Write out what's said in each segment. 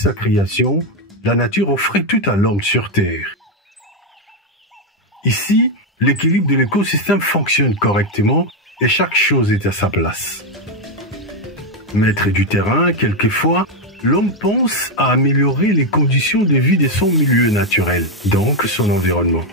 sa création, la nature offrait tout à l'homme sur Terre. Ici, l'équilibre de l'écosystème fonctionne correctement et chaque chose est à sa place. Maître du terrain, quelquefois, l'homme pense à améliorer les conditions de vie de son milieu naturel, donc son environnement.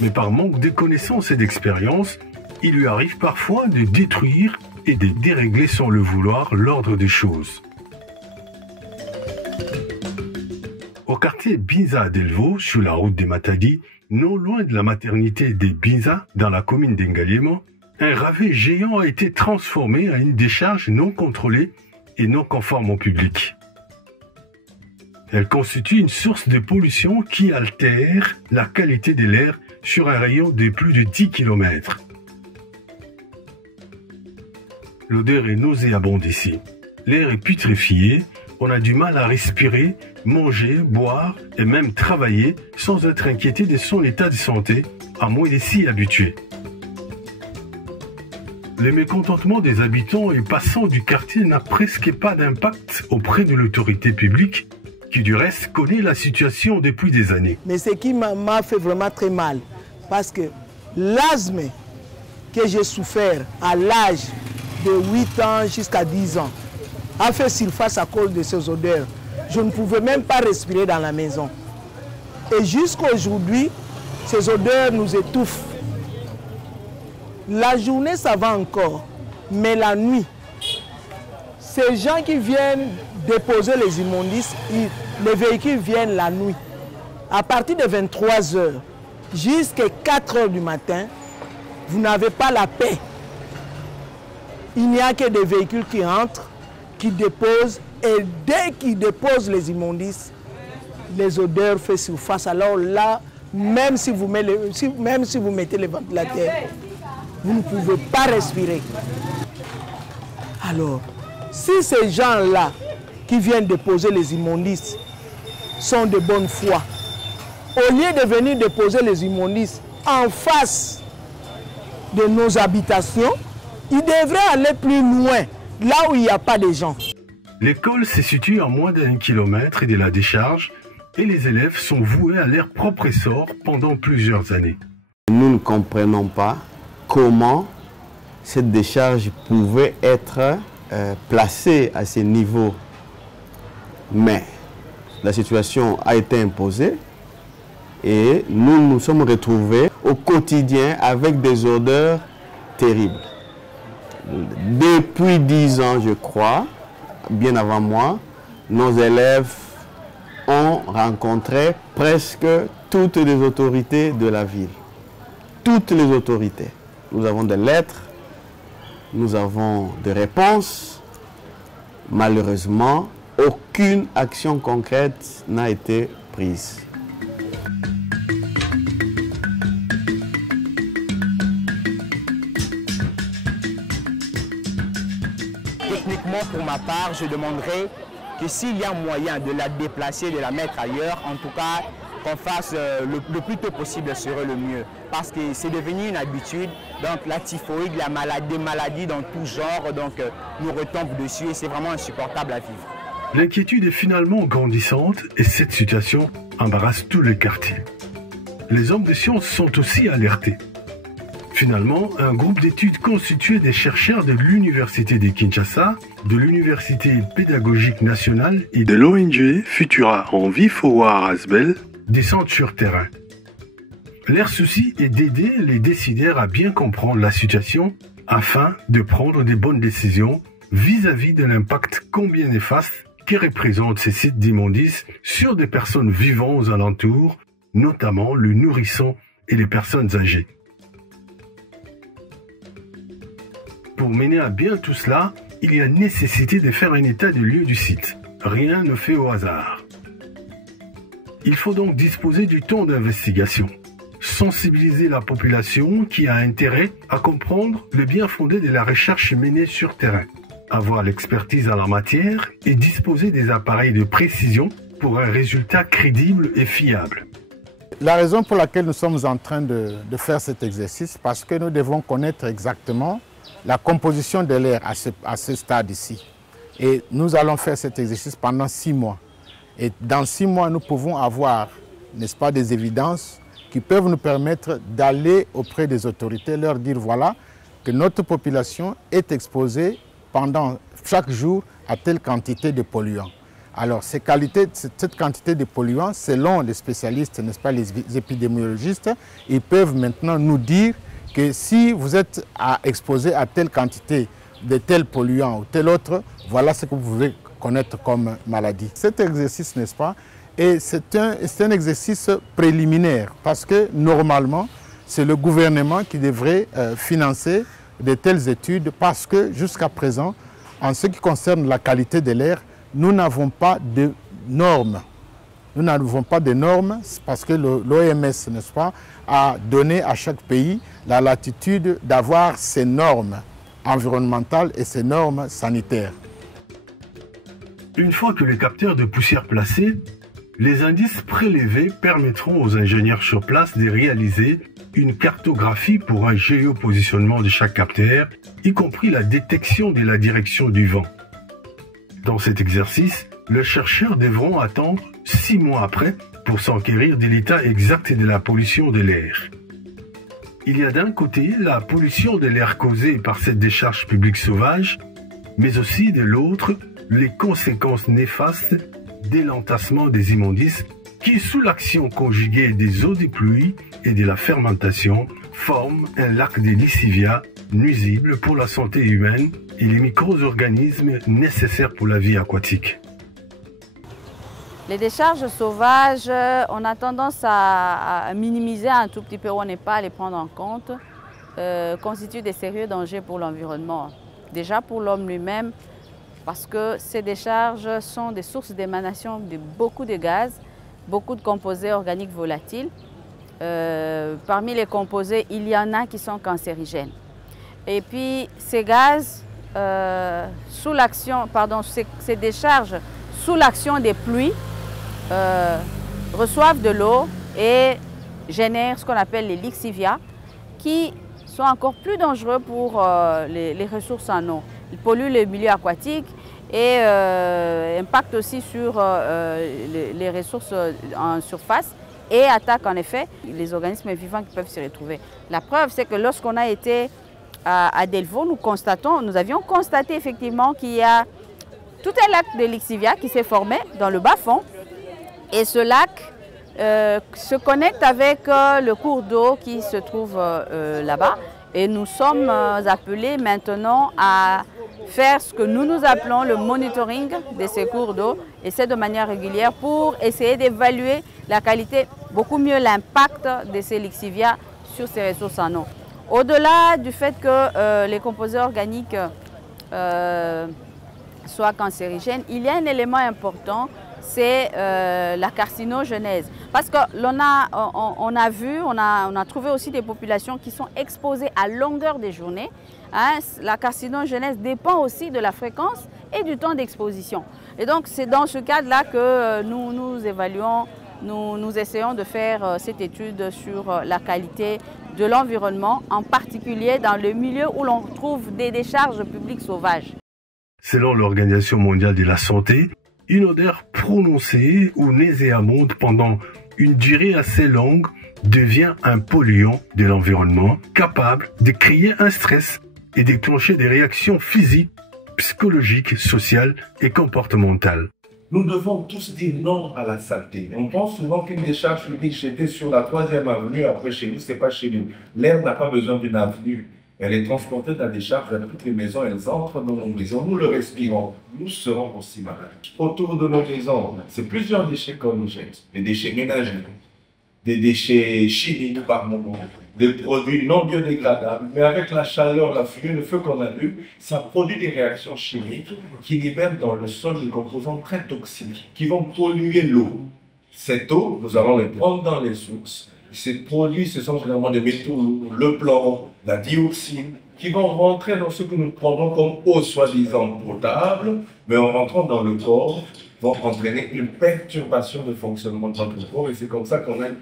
Mais par manque de connaissances et d'expérience, il lui arrive parfois de détruire et de dérégler sans le vouloir l'ordre des choses. Au quartier Binza d'Elvo, sur la route des Matadi, non loin de la maternité des Binza, dans la commune d'Engaliema, un ravet géant a été transformé en une décharge non contrôlée et non conforme au public. Elle constitue une source de pollution qui altère la qualité de l'air sur un rayon de plus de 10 km. L'odeur est nauséabonde ici. L'air est putréfié, on a du mal à respirer, manger, boire et même travailler sans être inquiété de son état de santé, à moins de s'y habituer. Le mécontentement des habitants et passants du quartier n'a presque pas d'impact auprès de l'autorité publique, qui du reste connaît la situation depuis des années. Mais ce qui m'a fait vraiment très mal, parce que l'asthme que j'ai souffert à l'âge de 8 ans jusqu'à 10 ans a fait surface à cause de ces odeurs. Je ne pouvais même pas respirer dans la maison. Et jusqu'à aujourd'hui, ces odeurs nous étouffent. La journée, ça va encore, mais la nuit, ces gens qui viennent déposer les immondices, les véhicules viennent la nuit. À partir de 23 h jusqu'à 4 h du matin, vous n'avez pas la paix. Il n'y a que des véhicules qui entrent, qui déposent, et dès qu'ils déposent les immondices, les odeurs font surface. Alors là, même si vous mettez les ventilateurs, vous ne pouvez pas respirer. Alors, si ces gens-là qui viennent déposer les immondices sont de bonne foi, au lieu de venir déposer les immondices en face de nos habitations, ils devraient aller plus loin, là où il n'y a pas de gens. L'école se situe à moins d'1 kilomètre de la décharge et les élèves sont voués à leur propre essor pendant plusieurs années. Nous ne comprenons pas comment cette décharge pouvait être placée à ce niveau. Mais la situation a été imposée et nous nous sommes retrouvés au quotidien avec des odeurs terribles. Depuis 10 ans, je crois, bien avant moi, nos élèves ont rencontré presque toutes les autorités de la ville. Toutes les autorités. Nous avons des lettres, nous avons des réponses. Malheureusement, aucune action concrète n'a été prise. Techniquement, pour ma part, je demanderais que s'il y a moyen de la déplacer, de la mettre ailleurs, en tout cas, qu'on fasse le plus tôt possible serait le mieux. Parce que c'est devenu une habitude, donc la typhoïde, des maladies dans tout genre, donc nous retombent dessus et c'est vraiment insupportable à vivre. L'inquiétude est finalement grandissante et cette situation embarrasse tous les quartiers. Les hommes de science sont aussi alertés. Finalement, un groupe d'études constitué des chercheurs de l'Université de Kinshasa, de l'Université pédagogique nationale et de l'ONG Futura en Vifoa à Asbel descendent sur terrain. Leur souci est d'aider les décideurs à bien comprendre la situation afin de prendre des bonnes décisions vis-à-vis de l'impact combien néfaste que représentent ces sites d'immondices sur des personnes vivant aux alentours, notamment le nourrisson et les personnes âgées. Pour mener à bien tout cela, il y a nécessité de faire un état des lieux du site. Rien ne fait au hasard. Il faut donc disposer du temps d'investigation, sensibiliser la population qui a intérêt à comprendre le bien fondé de la recherche menée sur terrain, avoir l'expertise en la matière et disposer des appareils de précision pour un résultat crédible et fiable. La raison pour laquelle nous sommes en train de faire cet exercice, parce que nous devons connaître exactement la composition de l'air à ce stade ici. Et nous allons faire cet exercice pendant 6 mois. Et dans 6 mois, nous pouvons avoir, n'est-ce pas, des évidences qui peuvent nous permettre d'aller auprès des autorités, leur dire voilà, que notre population est exposée pendant chaque jour à telle quantité de polluants. Alors, cette quantité de polluants, selon les spécialistes, n'est-ce pas, les épidémiologistes, ils peuvent maintenant nous dire que si vous êtes exposé à telle quantité de tel polluant ou tel autre, voilà ce que vous pouvez connaître comme maladie. Cet exercice, n'est-ce pas, c'est un exercice préliminaire parce que normalement, c'est le gouvernement qui devrait financer de telles études parce que jusqu'à présent, en ce qui concerne la qualité de l'air, nous n'avons pas de normes. Nous n'avons pas de normes parce que l'OMS, n'est-ce pas, a donné à chaque pays la latitude d'avoir ses normes environnementales et ses normes sanitaires. Une fois que les capteurs de poussière placés, les indices prélevés permettront aux ingénieurs sur place de réaliser une cartographie pour un géopositionnement de chaque capteur, y compris la détection de la direction du vent. Dans cet exercice, les chercheurs devront attendre 6 mois après pour s'enquérir de l'état exact de la pollution de l'air. Il y a d'un côté la pollution de l'air causée par cette décharge publique sauvage, mais aussi de l'autre les conséquences néfastes de l'entassement des immondices qui, sous l'action conjuguée des eaux des pluies et de la fermentation, forment un lac de lixivia nuisible pour la santé humaine et les micro-organismes nécessaires pour la vie aquatique. Les décharges sauvages, on a tendance à minimiser un tout petit peu, on n'est pas à les prendre en compte, constituent des sérieux dangers pour l'environnement. Déjà pour l'homme lui-même, parce que ces décharges sont des sources d'émanation de beaucoup de gaz, beaucoup de composés organiques volatiles. Parmi les composés, il y en a qui sont cancérigènes. Et puis ces gaz, sous l'action, pardon, ces décharges, sous l'action des pluies, reçoivent de l'eau et génèrent ce qu'on appelle les lixivia, qui sont encore plus dangereux pour les ressources en eau. Ils polluent le milieu aquatique et impactent aussi sur les ressources en surface et attaquent en effet les organismes vivants qui peuvent s'y retrouver. La preuve, c'est que lorsqu'on a été à Delvaux, nous avions constaté effectivement qu'il y a tout un lac de lixivia qui s'est formé dans le bas-fond. Et ce lac se connecte avec le cours d'eau qui se trouve là-bas. Et nous sommes appelés maintenant à faire ce que nous appelons le monitoring de ces cours d'eau, et c'est de manière régulière pour essayer d'évaluer la qualité, beaucoup mieux l'impact de ces lixivia sur ces ressources en eau. Au-delà du fait que les composés organiques soient cancérigènes, il y a un élément important, c'est la carcinogenèse. Parce qu'on a trouvé aussi des populations qui sont exposées à longueur des journées. Hein, la carcinogenèse dépend aussi de la fréquence et du temps d'exposition. Et donc c'est dans ce cadre-là que nous évaluons, nous essayons de faire cette étude sur la qualité de l'environnement, en particulier dans le milieu où l'on trouve des décharges publiques sauvages. Selon l'Organisation mondiale de la santé, une odeur prononcée ou nauséabonde pendant une durée assez longue devient un polluant de l'environnement capable de créer un stress et déclencher des réactions physiques, psychologiques, sociales et comportementales. Nous devons tous dire non à la saleté. On pense souvent qu'une décharge publique jetée sur la 3e avenue après chez nous, c'est pas chez nous. L'air n'a pas besoin d'une avenue. Elle est transportée dans des décharges dans toutes les maisons, elles entrent dans nos maisons, nous le respirons, nous serons aussi malades. Autour de nos maisons, c'est plusieurs déchets qu'on nous jette. Des déchets ménagers, des déchets chimiques par moment, des produits non biodégradables. Mais avec la chaleur, la fumée, le feu qu'on allume, ça produit des réactions chimiques qui libèrent dans le sol des composants très toxiques qui vont polluer l'eau. Cette eau, nous allons les prendre dans les sources. Ces produits, ce sont généralement des métaux, le plomb, la dioxine, qui vont rentrer dans ce que nous prenons comme eau soi-disant potable, mais en rentrant dans le corps, vont entraîner une perturbation de fonctionnement de notre corps, et c'est comme ça qu'on a une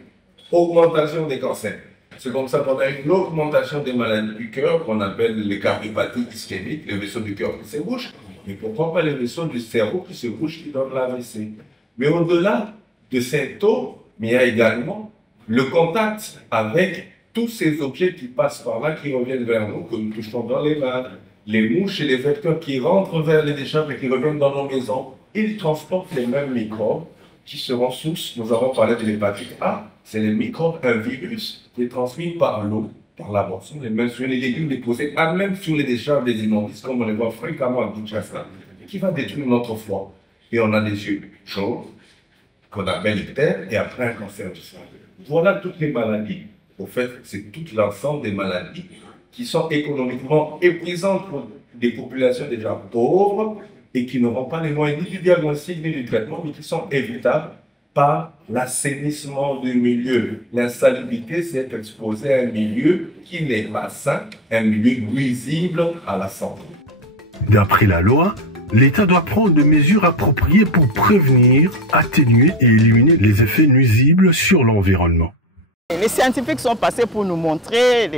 augmentation des cancers. C'est comme ça qu'on a une augmentation des maladies du cœur, qu'on appelle les cardiopathies ischémiques, les vaisseaux du cœur qui s'ébouchent. Mais pourquoi pas les vaisseaux du cerveau qui se bougent, qui donnent l'AVC? Mais au-delà de ces taux, mais il y a également le contact avec tous ces objets qui passent par là, qui reviennent vers nous, que nous touchons dans les mains, les mouches et les vecteurs qui rentrent vers les décharges et qui reviennent dans nos maisons. Ils transportent les mêmes microbes qui seront sources. Nous avons parlé de l'hépatite A, c'est les microbes, un virus qui est transmis par l'eau, par la boisson, les mains sur les légumes déposés, même sur les décharges des immondices, comme on les voit fréquemment à Kinshasa, qui va détruire notre foie. Et on a des yeux chauds, qu'on appelle ictère, et après un cancer du sein. Voilà toutes les maladies. Au fait, c'est tout l'ensemble des maladies qui sont économiquement épuisantes pour des populations déjà pauvres et qui n'auront pas les moyens ni du diagnostic ni du traitement, mais qui sont évitables par l'assainissement du milieu. L'insalubrité, c'est être exposé à un milieu qui n'est pas sain, un milieu nuisible à la santé. D'après la loi, l'État doit prendre des mesures appropriées pour prévenir, atténuer et éliminer les effets nuisibles sur l'environnement. Les scientifiques sont passés pour nous montrer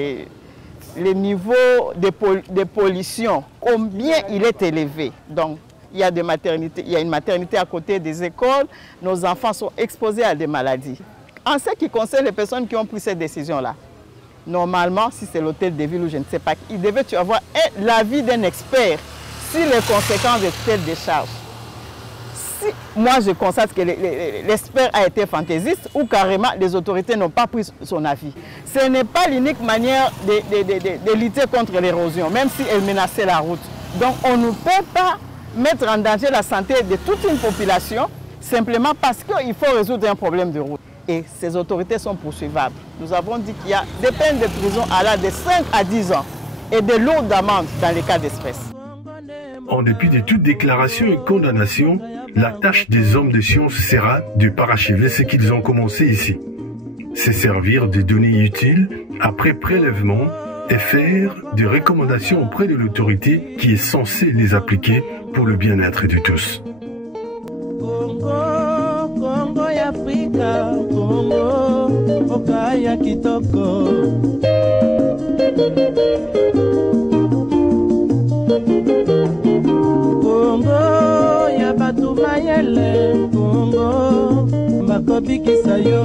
les niveaux de pollution, combien il est élevé. Donc, il y a des maternités, il y a une maternité à côté des écoles, nos enfants sont exposés à des maladies. En ce qui concerne les personnes qui ont pris cette décision-là, normalement, si c'est l'hôtel de ville ou je ne sais pas, il devait avoir l'avis d'un expert sur les conséquences de telle décharge. Si moi je constate que l'expert a été fantaisiste ou carrément les autorités n'ont pas pris son avis, ce n'est pas l'unique manière de lutter contre l'érosion, même si elle menaçait la route. Donc on ne peut pas mettre en danger la santé de toute une population simplement parce qu'il faut résoudre un problème de route. Et ces autorités sont poursuivables. Nous avons dit qu'il y a des peines de prison allant de 5 à 10 ans et de lourdes amendes dans les cas d'espèce. En dépit de toute déclaration et condamnation, la tâche des hommes de science sera de parachever ce qu'ils ont commencé ici. Se servir de données utiles après prélèvement et faire des recommandations auprès de l'autorité qui est censée les appliquer pour le bien-être de tous. Congo ya Afrika, Congo, mboka ya kitoko. Congo ya batu mayele, Congo, makobikisa yo.